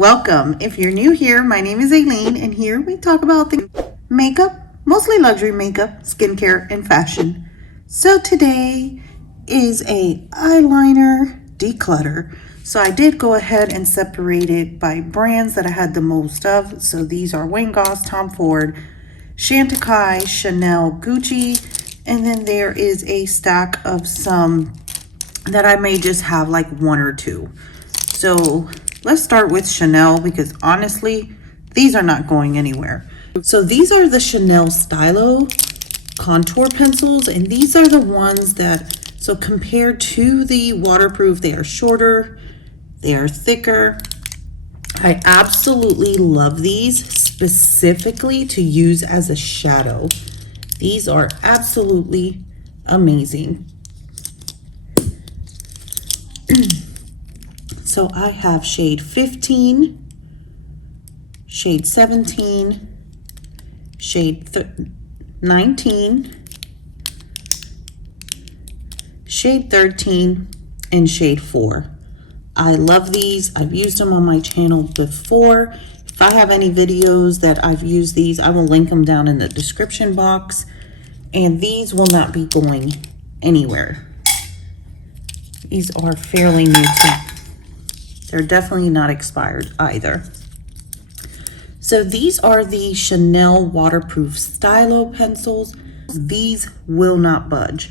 Welcome. If you're new here, my name is Aileen, and here we talk about things makeup, mostly luxury makeup, skincare, and fashion. So today is a eyeliner declutter. So I did go ahead and separate it by brands that I had the most of. So these are Wayne Goss, Tom Ford, Chantecaille, Chanel, Gucci, and then there is a stack of some that I may just have like one or two. So let's start with Chanel, because honestly, these are not going anywhere. So these are the Chanel Stylo contour pencils, and these are the ones that, so compared to the waterproof, they are shorter, they are thicker. I absolutely love these specifically to use as a shadow. These are absolutely amazing. So I have shade 15, shade 17, shade 19, shade 13, and shade 4. I love these. I've used them on my channel before. If I have any videos that I've used these, I will link them down in the description box. And these will not be going anywhere. These are fairly new too. They're definitely not expired either. So these are the Chanel waterproof stylo pencils. These will not budge.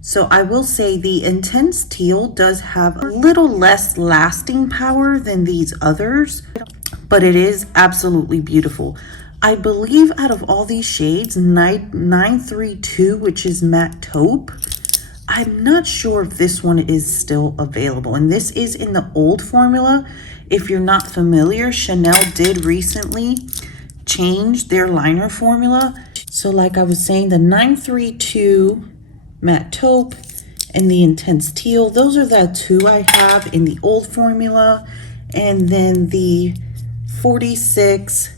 So I will say the Intense Teal does have a little less lasting power than these others, but it is absolutely beautiful. I believe out of all these shades, 932, which is matte taupe, I'm not sure if this one is still available, and this is in the old formula. If you're not familiar, Chanel did recently change their liner formula. So like I was saying, the 932 matte taupe and the Intense Teal, those are the two I have in the old formula. And then the 46,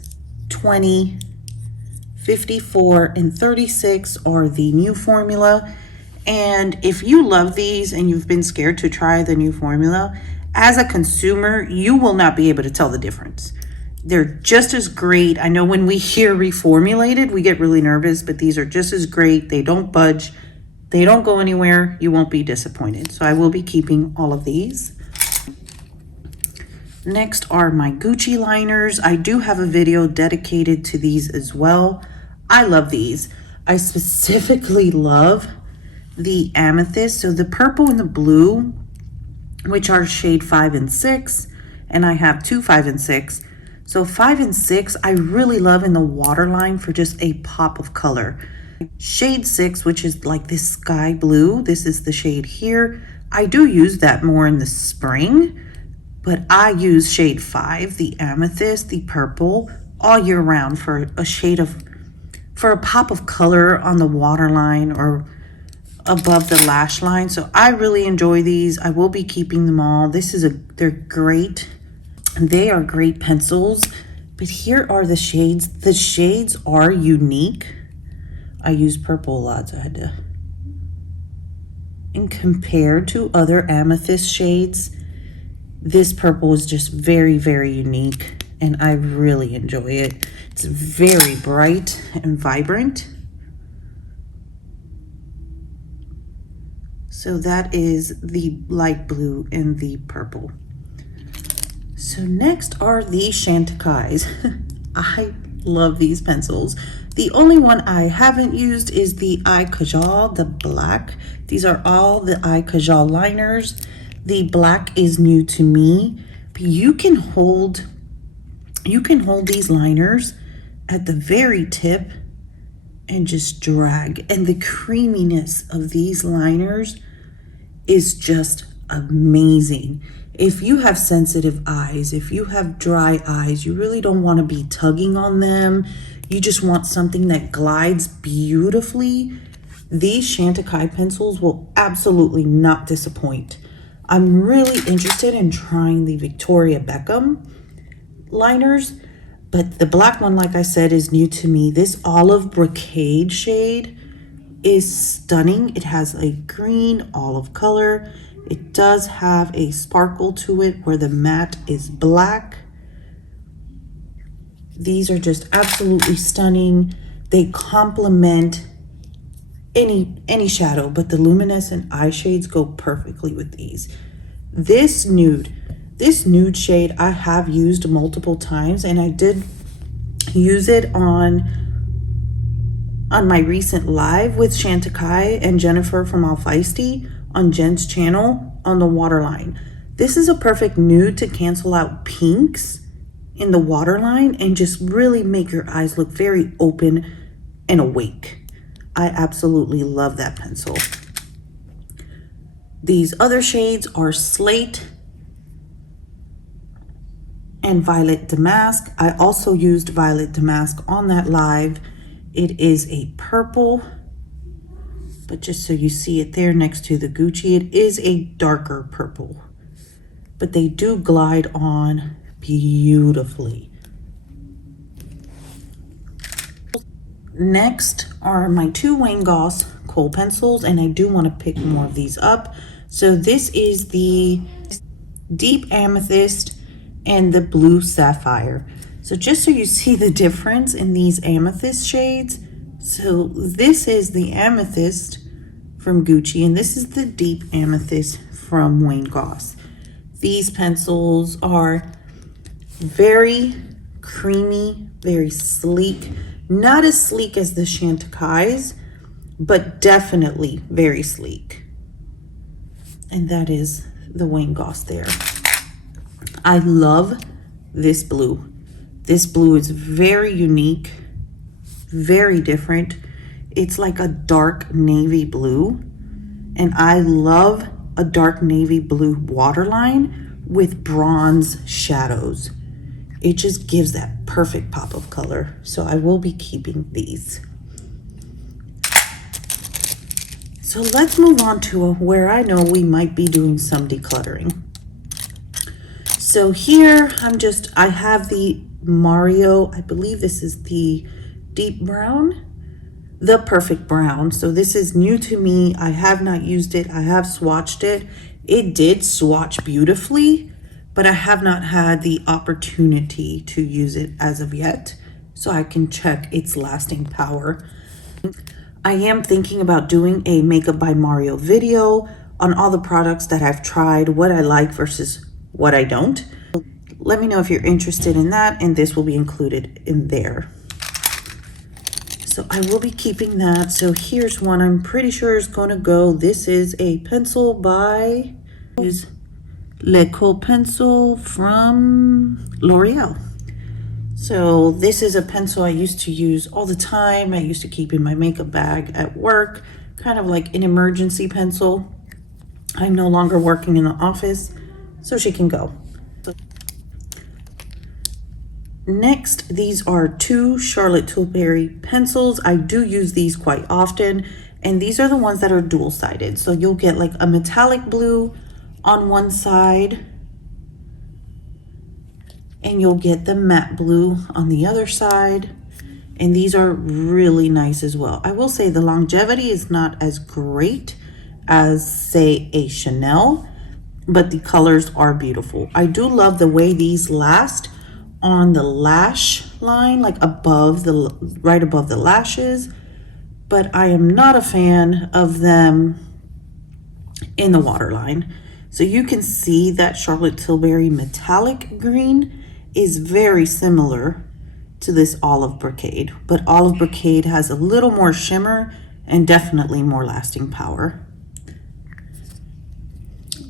20, 54, and 36 are the new formula. And if you love these and you've been scared to try the new formula, as a consumer, you will not be able to tell the difference. They're just as great. I know when we hear reformulated, we get really nervous, but these are just as great. They don't budge. They don't go anywhere. You won't be disappointed. So I will be keeping all of these. Next are my Gucci liners. I do have a video dedicated to these as well. I love these. I specifically love the amethyst, so the purple and the blue, which are shade 5 and 6, and I have 2, 5, and 6. So 5 and 6 I really love in the waterline for just a pop of color. Shade 6, which is like this sky blue, this is the shade here. I do use that more in the spring, but I use shade 5, the amethyst, the purple, all year round for a pop of color on the waterline or above the lash line. So I really enjoy these. I will be keeping them all. They're great. They are great pencils, but here are the shades. The shades are unique. I use purple a lot, so I had to. And compared to other amethyst shades, this purple is just very, very unique, and I really enjoy it. It's very bright and vibrant. So that is the light blue and the purple. So next are the Chantecailles. I love these pencils. The only one I haven't used is the Eye Kajal, the black. These are all the Eye Kajal liners. The black is new to me, but you can hold these liners at the very tip and just drag, and the creaminess of these liners is just amazing. If you have sensitive eyes, if you have dry eyes, you really don't want to be tugging on them, you just want something that glides beautifully, these Chantecaille pencils will absolutely not disappoint. I'm really interested in trying the Victoria Beckham liners, but the black one, like I said, is new to me. This olive brocade shade is stunning. It has a green olive color. It does have a sparkle to it where the matte is black. These are just absolutely stunning. They complement any shadow, but the luminescent eye shades go perfectly with these. This nude shade I have used multiple times, and I did use it on my recent live with Chantecaille and Jennifer from All Feisty on Jen's channel on the waterline. This is a perfect nude to cancel out pinks in the waterline and just really make your eyes look very open and awake. I absolutely love that pencil. These other shades are Slate and Violet Damask. I also used Violet Damask on that live. It is a purple, but just so you see it there next to the Gucci, it is a darker purple, but they do glide on beautifully. Next are my two Wayne Goss kohl pencils, and I do want to pick more of these up. So this is the Deep Amethyst and the Blue Sapphire. So just so you see the difference in these amethyst shades. So this is the Amethyst from Gucci, and this is the Deep Amethyst from Wayne Goss. These pencils are very creamy, very sleek. Not as sleek as the Chantecailles, but definitely very sleek. And that is the Wayne Goss there. I love this blue. This blue is very unique, very different. It's like a dark navy blue. And I love a dark navy blue waterline with bronze shadows. It just gives that perfect pop of color. So I will be keeping these. So let's move on to where I know we might be doing some decluttering. So here I have the Mario, I believe this is the deep brown, the perfect brown. So this is new to me. I have not used it. I have swatched it. It did swatch beautifully, but I have not had the opportunity to use it as of yet, so I can check its lasting power. I am thinking about doing a Makeup by Mario video on all the products that I've tried, what I like versus what I don't. Let me know if you're interested in that, and this will be included in there. So I will be keeping that. So here's one I'm pretty sure is going to go. This is a pencil by Le Kohl pencil from L'Oreal. So this is a pencil I used to use all the time. I used to keep in my makeup bag at work, kind of like an emergency pencil. I'm no longer working in the office, so she can go. Next, these are two Charlotte Tilbury pencils. I do use these quite often, and these are the ones that are dual-sided. So you'll get like a metallic blue on one side, and you'll get the matte blue on the other side. And these are really nice as well. I will say the longevity is not as great as, say, a Chanel, but the colors are beautiful. I do love the way these last on the lash line, like right above the lashes, but I am not a fan of them in the waterline. So you can see that Charlotte Tilbury metallic green is very similar to this Olive Brocade, but Olive Brocade has a little more shimmer and definitely more lasting power.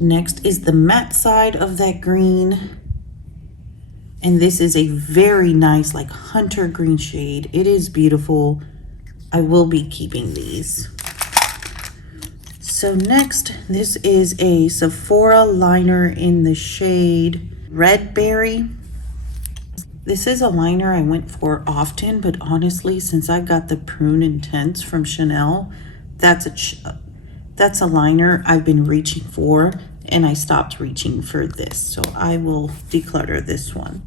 Next is the matte side of that green. And this is a very nice, like hunter green shade. It is beautiful. I will be keeping these. So next, this is a Sephora liner in the shade Red Berry. This is a liner I went for often, but honestly, since I got the Prune Intense from Chanel, that's a liner I've been reaching for, and I stopped reaching for this. So I will declutter this one.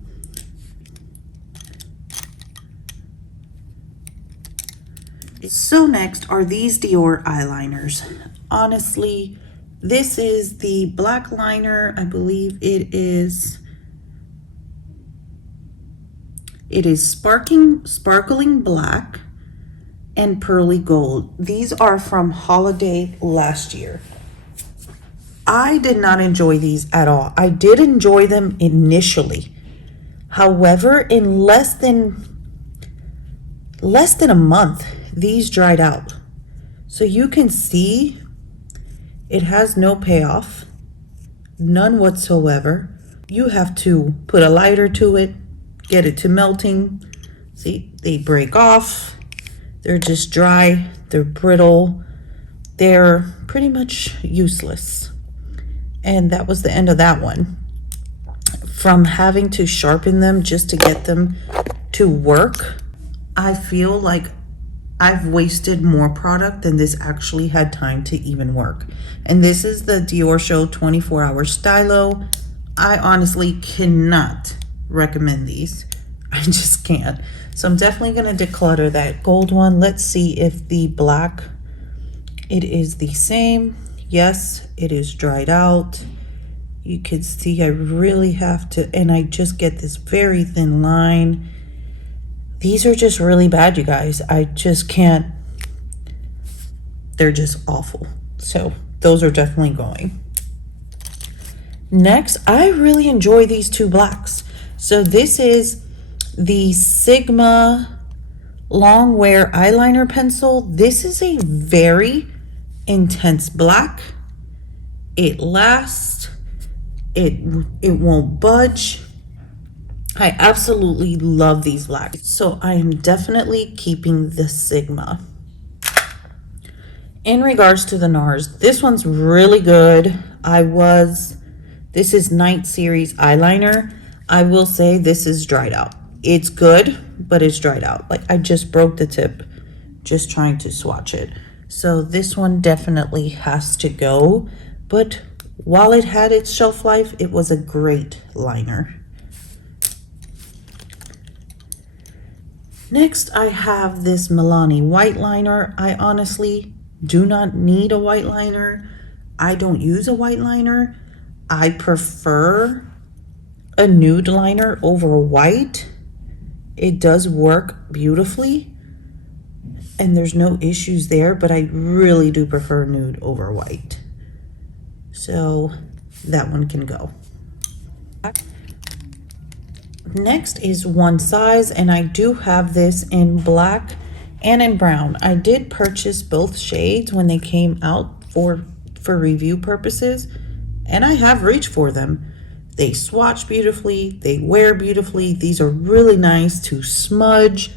So next are these Dior eyeliners. Honestly, this is the black liner. I believe it is It is sparkling black and pearly gold. These are from holiday last year. I did not enjoy these at all. I did enjoy them initially. However, in less than a month, these dried out. So you can see it has no payoff, none whatsoever. You have to put a lighter to it, get it to melting. See, they break off. They're just dry, they're brittle, they're pretty much useless. And that was the end of that one. From having to sharpen them just to get them to work, I feel like I've wasted more product than this actually had time to even work. And this is the Dior Show 24-hour stylo. I honestly cannot recommend these. I just can't. So I'm definitely going to declutter that gold one. Let's see if the black, it is the same. Yes, it is dried out. You can see I really have to, and I just get this very thin line. These are just really bad, you guys. I just can't. They're just awful. So those are definitely going. Next, I really enjoy these two blacks. So this is the Sigma Long Wear Eyeliner Pencil. This is a very intense black. It lasts. It won't budge. I absolutely love these blacks. So I am definitely keeping the Sigma. In regards to the NARS, this one's really good. This is Night Series eyeliner. I will say this is dried out. It's good, but it's dried out. Like, I just broke the tip just trying to swatch it. So this one definitely has to go. But while it had its shelf life, it was a great liner. Next, I have this Milani white liner. I honestly do not need a white liner. I don't use a white liner. I prefer a nude liner over a white. It does work beautifully and there's no issues there, but I really do prefer nude over white. So that one can go. Next is One Size, and I do have this in black and in brown. I did purchase both shades when they came out for review purposes, and I have reached for them. They swatch beautifully, they wear beautifully. These are really nice to smudge,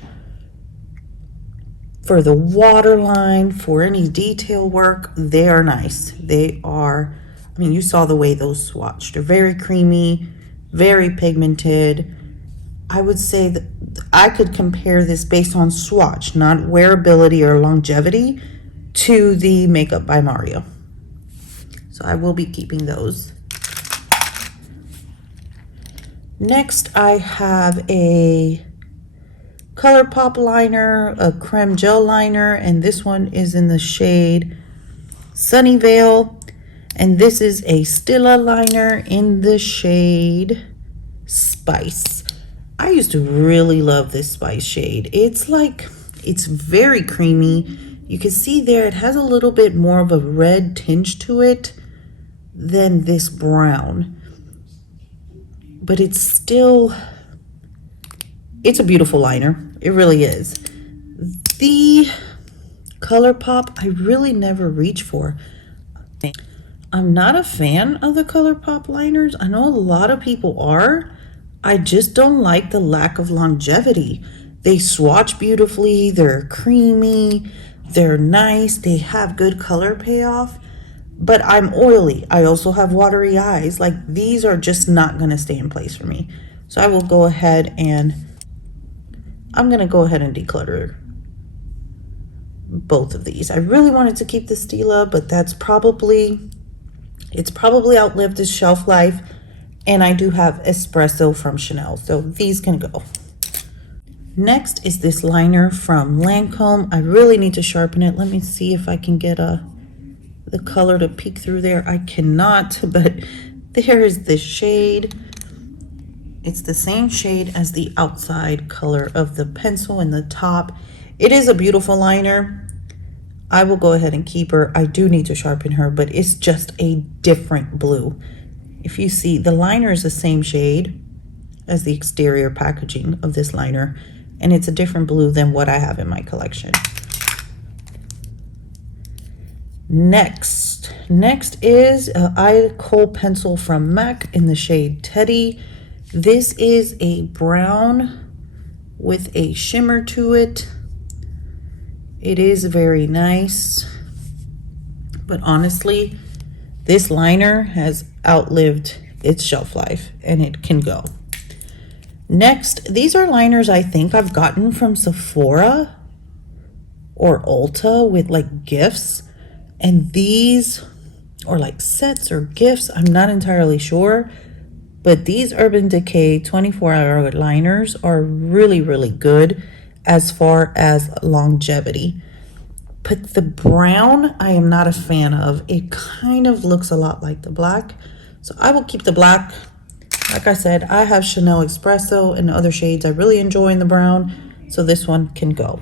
for the waterline, for any detail work. They are nice. They are, I mean, you saw the way those swatched. They're very creamy, very pigmented. I would say that I could compare this based on swatch, not wearability or longevity, to the Makeup by Mario. So I will be keeping those. Next, I have a ColourPop liner, a creme gel liner, and this one is in the shade Sunnyvale. And this is a Stila liner in the shade Spice. I used to really love this Spice shade. It's like, it's very creamy. You can see there it has a little bit more of a red tinge to it than this brown. But it's still, it's a beautiful liner. It really is. The ColourPop, I really never reach for. I'm not a fan of the ColourPop liners. I know a lot of people are. I just don't like the lack of longevity. They swatch beautifully, they're creamy, they're nice, they have good color payoff, but I'm oily. I also have watery eyes. Like, these are just not gonna stay in place for me. So I will go ahead and, I'm gonna go ahead and declutter both of these. I really wanted to keep the Stila, but that's probably, it's probably outlived its shelf life. And I do have Espresso from Chanel, so these can go. Next is this liner from Lancome. I really need to sharpen it. Let me see if I can get the color to peek through there. I cannot, but there is the shade. It's the same shade as the outside color of the pencil in the top. It is a beautiful liner. I will go ahead and keep her. I do need to sharpen her, but it's just a different blue. If you see, the liner is the same shade as the exterior packaging of this liner, and it's a different blue than what I have in my collection. Next is an eye kohl pencil from MAC in the shade Teddy. This is a brown with a shimmer to it. It is very nice, but honestly, this liner has outlived its shelf life and it can go. Next, these are liners I think I've gotten from Sephora or Ulta with like gifts, and these are like sets or gifts. I'm not entirely sure, but these Urban Decay 24-hour liners are really, really good as far as longevity. But the brown, I am not a fan of. It kind of looks a lot like the black, so I will keep the black. Like I said, I have Chanel Espresso and other shades I really enjoy in the brown, so this one can go.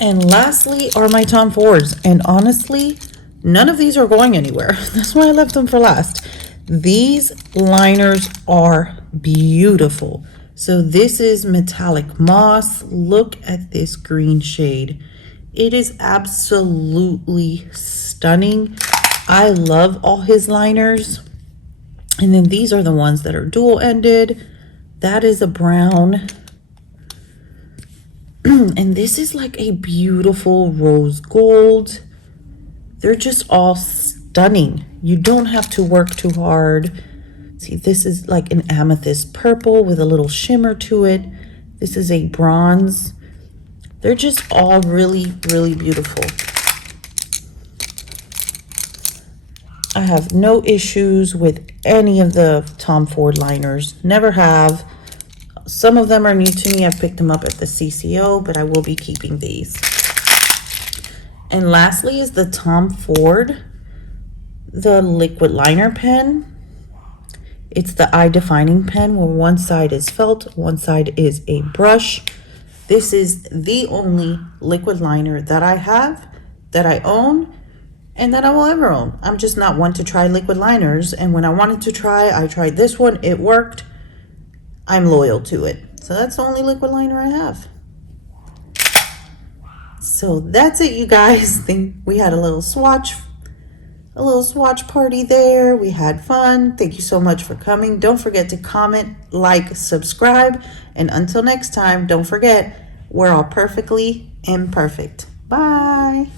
And lastly are my Tom Fords, and honestly, none of these are going anywhere. That's why I left them for last. These liners are beautiful. So this is Metallic Moss. Look at this green shade. It is absolutely stunning. I love all his liners. And then these are the ones that are dual-ended. That is a brown. And this is like a beautiful rose gold. They're just all stunning. You don't have to work too hard. See, this is like an amethyst purple with a little shimmer to it. This is a bronze. They're just all really, really beautiful. I have no issues with any of the Tom Ford liners. Never have. Some of them are new to me. I picked them up at the CCO, but I will be keeping these. And lastly is the Tom Ford, the liquid liner pen. It's the eye defining pen where one side is felt, one side is a brush. This is the only liquid liner that I have, that I own, and that I will ever own. I'm just not one to try liquid liners, and when I wanted to try, I tried this one. It worked. I'm loyal to it. So that's the only liquid liner I have. So that's it, you guys. Think we had a little swatch party there. We had fun. Thank you so much for coming. Don't forget to comment, like, subscribe, and until next time, don't forget, we're all perfectly imperfect. Bye.